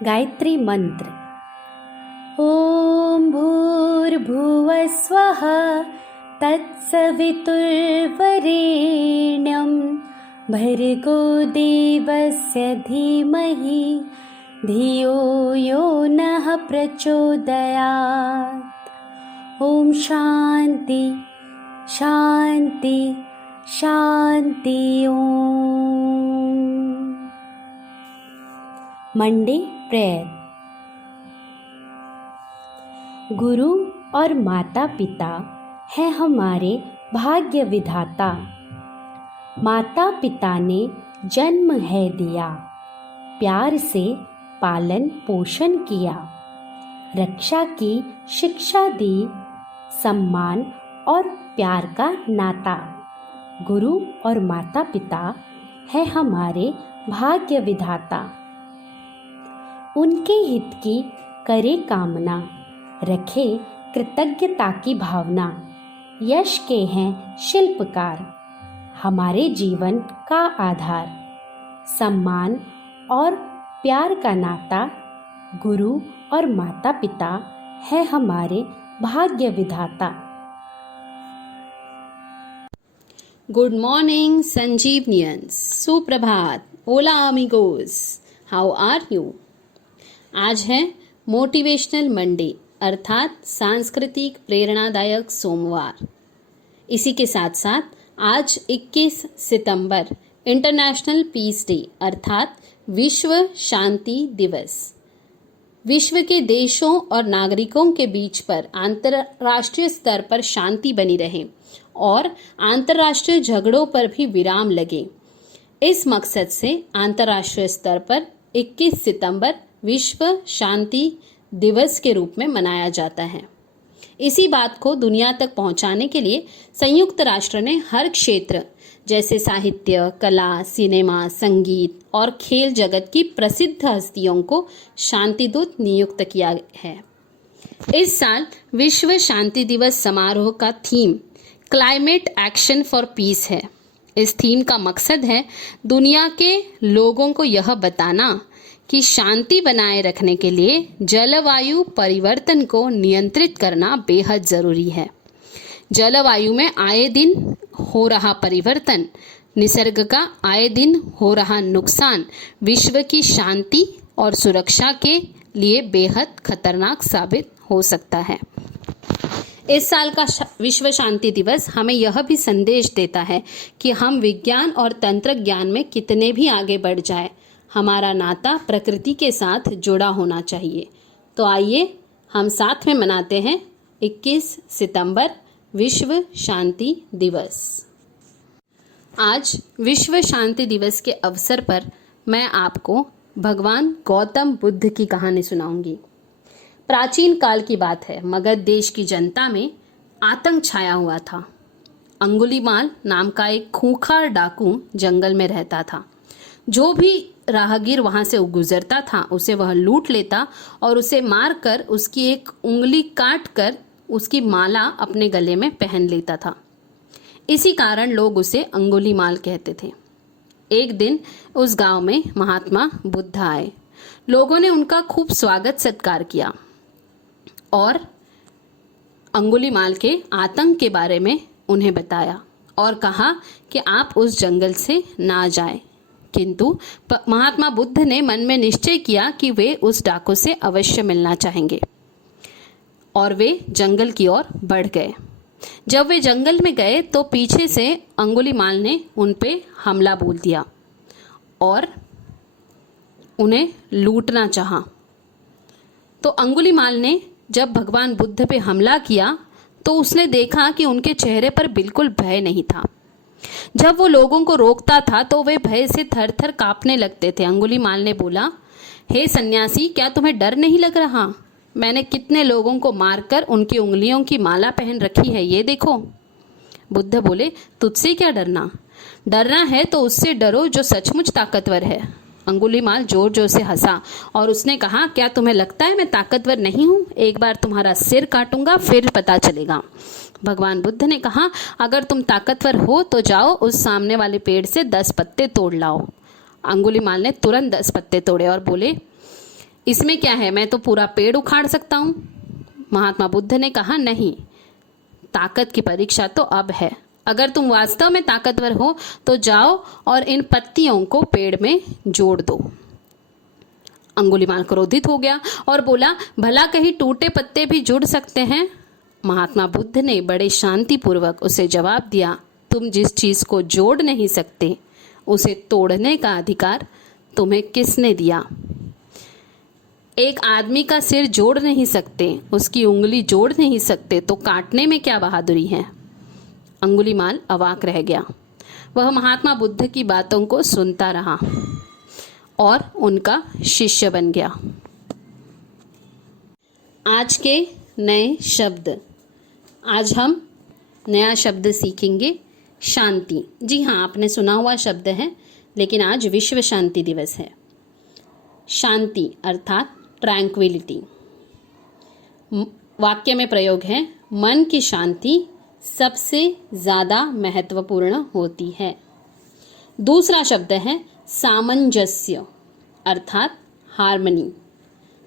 गायत्री मंत्र। ॐ भूर्भुवः स्वः तत्सवितुर्वरेण्यं भर्गो देवस्य धीमहि धियो यो नः प्रचोदयात्। ॐ शान्ति शान्ति शान्ति। ओम मंडे प्रेयर। गुरु और माता पिता है हमारे भाग्य विधाता। माता पिता ने जन्म है दिया, प्यार से पालन पोषण किया, रक्षा की शिक्षा दी, सम्मान और प्यार का नाता। गुरु और माता पिता है हमारे भाग्य विधाता। उनके हित की करे कामना, रखे कृतज्ञता की भावना। यश के हैं शिल्पकार, हमारे जीवन का आधार। सम्मान और प्यार का नाता। गुरु और माता पिता है हमारे भाग्य विधाता। गुड मॉर्निंग संजीवनियंस, सुप्रभात, ओला अमिगोस, हाउ आर यू। आज है मोटिवेशनल मंडे अर्थात सांस्कृतिक प्रेरणादायक सोमवार। इसी के साथ साथ आज 21 सितंबर इंटरनेशनल पीस डे अर्थात विश्व शांति दिवस। विश्व के देशों और नागरिकों के बीच पर अंतर्राष्ट्रीय स्तर पर शांति बनी रहे और अंतर्राष्ट्रीय झगड़ों पर भी विराम लगे। इस मकसद से अंतर्राष्ट्रीय स्तर पर 21 सितंबर विश्व शांति दिवस के रूप में मनाया जाता है। इसी बात को दुनिया तक पहुंचाने के लिए संयुक्त राष्ट्र ने हर क्षेत्र जैसे साहित्य, कला, सिनेमा, संगीत और खेल जगत की प्रसिद्ध हस्तियों को शांतिदूत नियुक्त किया है। इस साल विश्व शांति दिवस समारोह का theme climate action for piece है। इस थीम का मकसद है दुनिया के लोगों को यह बताना कि शांति बनाए रखने के लिए जलवायु परिवर्तन को नियंत्रित करना बेहद जरूरी है। जलवायु में आए दिन हो रहा परिवर्तन, निसर्ग का आए दिन हो रहा नुकसान विश्व की शांति और सुरक्षा के लिए बेहद खतरनाक साबित हो सकता है। इस साल का विश्व शांति दिवस हमें यह भी संदेश देता है कि हम विज्ञान और तंत्र ज्ञान में कितने भी आगे बढ़ जाए, हमारा नाता प्रकृति के साथ जुड़ा होना चाहिए। तो आइए हम साथ में मनाते हैं 21 सितंबर विश्व शांति दिवस। आज विश्व शांति दिवस के अवसर पर मैं आपको भगवान गौतम बुद्ध की कहानी सुनाऊंगी। प्राचीन काल की बात है, मगध देश की जनता में आतंक छाया हुआ था। अंगुलीमाल नाम का एक खूंखार डाकू जंगल में रहता था। जो भी राहगीर वहां से गुजरता था उसे वह लूट लेता और उसे मारकर उसकी एक उंगली काट कर उसकी माला अपने गले में पहन लेता था। इसी कारण लोग उसे अंगुलीमाल कहते थे। एक दिन उस गांव में महात्मा बुद्ध आए। लोगों ने उनका खूब स्वागत सत्कार किया और अंगुलीमाल के आतंक के बारे में उन्हें बताया और कहा कि आप उस जंगल से ना जाएं। किंतु महात्मा बुद्ध ने मन में निश्चय किया कि वे उस डाकू से अवश्य मिलना चाहेंगे और वे जंगल की ओर बढ़ गए। जब वे जंगल में गए तो पीछे से अंगुलीमाल ने उन पे हमला बोल दिया और उन्हें लूटना चाहा। तो अंगुलीमाल ने जब भगवान बुद्ध पे हमला किया तो उसने देखा कि उनके चेहरे पर बिल्कुल भय नहीं था। जब वो लोगों को रोकता था तो वे भय से थर थर कांपने लगते थे। अंगुलीमाल ने बोला, हे सन्यासी, क्या तुम्हें डर नहीं लग रहा? मैंने कितने लोगों को मारकर उनकी उंगलियों की माला पहन रखी है, ये देखो। बुद्ध बोले, तुझसे क्या डरना? डरना है तो उससे डरो जो सचमुच ताकतवर है। अंगुलीमाल जोर जोर से हंसा और उसने कहा, क्या तुम्हें लगता है मैं ताकतवर नहीं हूँ? एक बार तुम्हारा सिर काटूंगा फिर पता चलेगा। भगवान बुद्ध ने कहा, अगर तुम ताकतवर हो तो जाओ उस सामने वाले पेड़ से 10 पत्ते तोड़ लाओ। अंगुलीमाल ने तुरंत 10 पत्ते तोड़े और बोले, इसमें क्या है, मैं तो पूरा पेड़ उखाड़ सकता हूँ। महात्मा बुद्ध ने कहा नहीं, ताकत की परीक्षा तो अब है। अगर तुम वास्तव में ताकतवर हो तो जाओ और इन पत्तियों को पेड़ में जोड़ दो। अंगुलीमाल क्रोधित हो गया और बोला, भला कहीं टूटे पत्ते भी जुड़ सकते हैं? महात्मा बुद्ध ने बड़े शांतिपूर्वक उसे जवाब दिया, तुम जिस चीज को जोड़ नहीं सकते उसे तोड़ने का अधिकार तुम्हें किसने दिया? एक आदमी का सिर जोड़ नहीं सकते, उसकी उंगली जोड़ नहीं सकते, तो काटने में क्या बहादुरी है? अंगुलीमाल अवाक रह गया। वह महात्मा बुद्ध की बातों को सुनता रहा और उनका शिष्य बन गया। आज के नए शब्द। आज हम नया शब्द सीखेंगे, शांति। जी हाँ, आपने सुना हुआ शब्द है, लेकिन आज विश्व शांति दिवस है। शांति अर्थात ट्रैंक्विलिटी। वाक्य में प्रयोग है, मन की शांति सबसे ज़्यादा महत्वपूर्ण होती है। दूसरा शब्द है सामंजस्य अर्थात हार्मनी।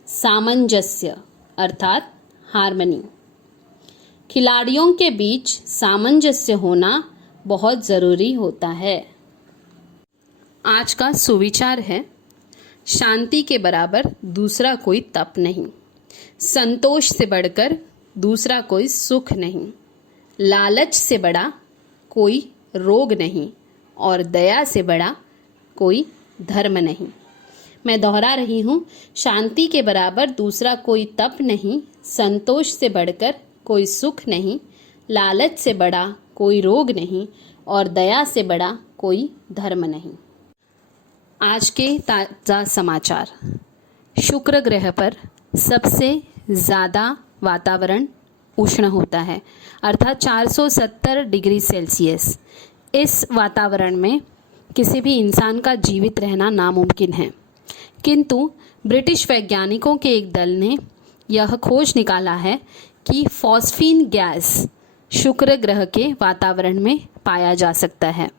सामंजस्य अर्थात हार्मनी। खिलाड़ियों के बीच सामंजस्य होना बहुत ज़रूरी होता है। आज का सुविचार है, शांति के बराबर दूसरा कोई तप नहीं, संतोष से बढ़कर दूसरा कोई सुख नहीं, लालच से बड़ा कोई रोग नहीं और दया से बड़ा कोई धर्म नहीं। मैं दोहरा रही हूँ, शांति के बराबर दूसरा कोई तप नहीं, संतोष से बढ़कर कोई सुख नहीं, लालच से बड़ा कोई रोग नहीं और दया से बड़ा कोई धर्म नहीं। आज के ताज़ा समाचार। शुक्र ग्रह पर सबसे ज़्यादा वातावरण उष्ण होता है, अर्थात 470 डिग्री सेल्सियस। इस वातावरण में किसी भी इंसान का जीवित रहना नामुमकिन है, किंतु ब्रिटिश वैज्ञानिकों के एक दल ने यह खोज निकाला है कि फॉस्फीन गैस शुक्र ग्रह के वातावरण में पाया जा सकता है।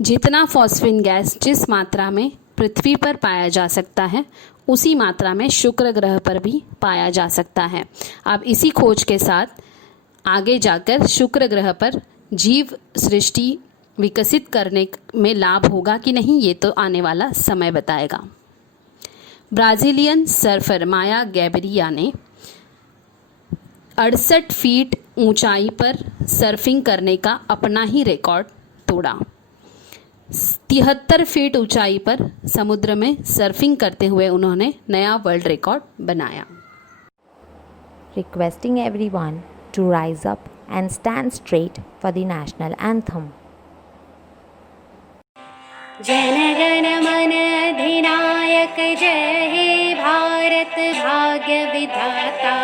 जितना फॉस्फीन गैस जिस मात्रा में पृथ्वी पर पाया जा सकता है, उसी मात्रा में शुक्र ग्रह पर भी पाया जा सकता है। अब इसी खोज के साथ आगे जाकर शुक्र ग्रह पर जीव सृष्टि विकसित करने में लाभ होगा कि नहीं, ये तो आने वाला समय बताएगा। ब्राज़ीलियन सर्फर माया गैब्रिया ने 68 फीट ऊंचाई पर सर्फिंग करने का अपना ही रिकॉर्ड तोड़ा। 73 फीट ऊंचाई पर समुद्र में सर्फिंग करते हुए उन्होंने नया वर्ल्ड रिकॉर्ड बनाया। Requesting everyone to rise up and stand straight for the national anthem. Jana Gana मन अधिनायक जय हे भारत भाग्य विधाता।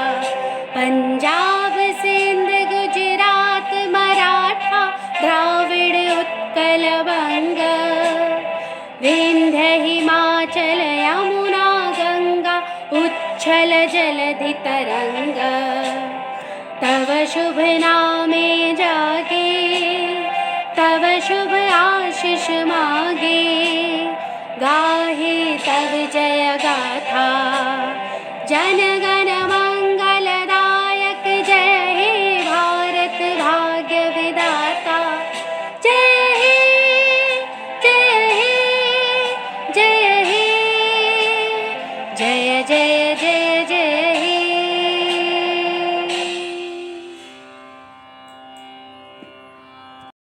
पंजाब सिंध गुजरात मराठा द्राविड़ उत्कल बंग। विंध्य हिमाचल यमुना गंगा उच्छल जलधि तरंग। तव शुभ नामे जागे तव शुभ आशीष मागे। गाहे तव जय गाथा जन गण मंगलदायक। जय हे भारत भाग्य विधाता। जय हे जय हे जय हे जय जय